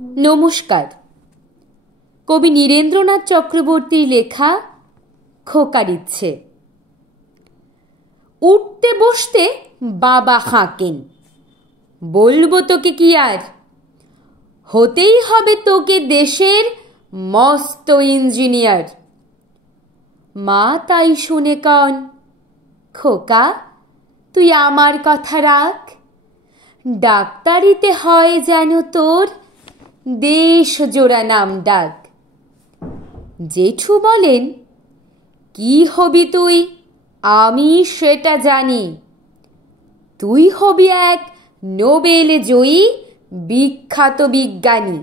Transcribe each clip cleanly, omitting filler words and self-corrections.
নমস্কার। কবি নীরেন্দ্রনাথ চক্রবর্তীর লেখা খোকার ইচ্ছে। উঠতে বসতে বাবা হাঁকেন, বলবো তোকে কি আর, হতেই হবে তোকে দেশের মস্ত ইঞ্জিনিয়ার। মা তাই শুনে কন, খোকা তুই আমার কথা রাখ, ডাক্তারিতে হয় যেন তোর দেশ জোড়া নাম ডাক। জেঠু বলেন, কি হবি তুই আমি সেটা জানি, তুই হবি এক নোবেল জয়ী বিখ্যাত বিজ্ঞানী।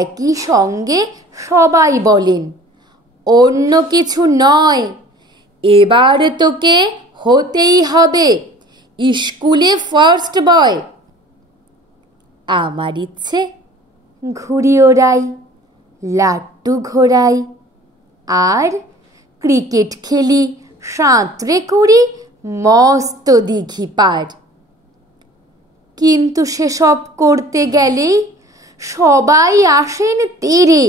একই সঙ্গে সবাই বলেন, অন্য কিছু নয়, এবার তোকে হতেই হবে স্কুলে ফার্স্ট বয়। আমার ইচ্ছে ঘুড়ি ওড়াই, লাট্টু ঘোরাই, আর ক্রিকেট খেলি, সাঁতরে করি মস্ত দিঘি পার। কিন্তু সেসব করতে গেলেই সবাই আসেন তেরে,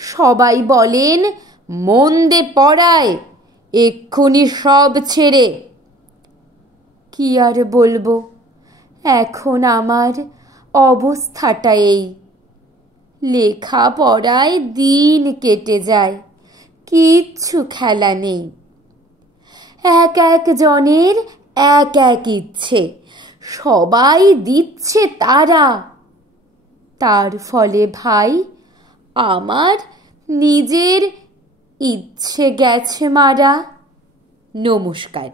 সবাই বলেন মন্দে পড়ায় এক্ষুনি সব ছেড়ে। কি আর বলবো, এখন আমার অবস্থাটা এই, লেখাপড়ায় দিন কেটে যায়, কিচ্ছু খেলা নেই। এক এক জনের এক এক ইচ্ছে, সবাই দিচ্ছে তারা, তার ফলে ভাই আমার নিজের ইচ্ছে গেছে মারা। নমস্কার।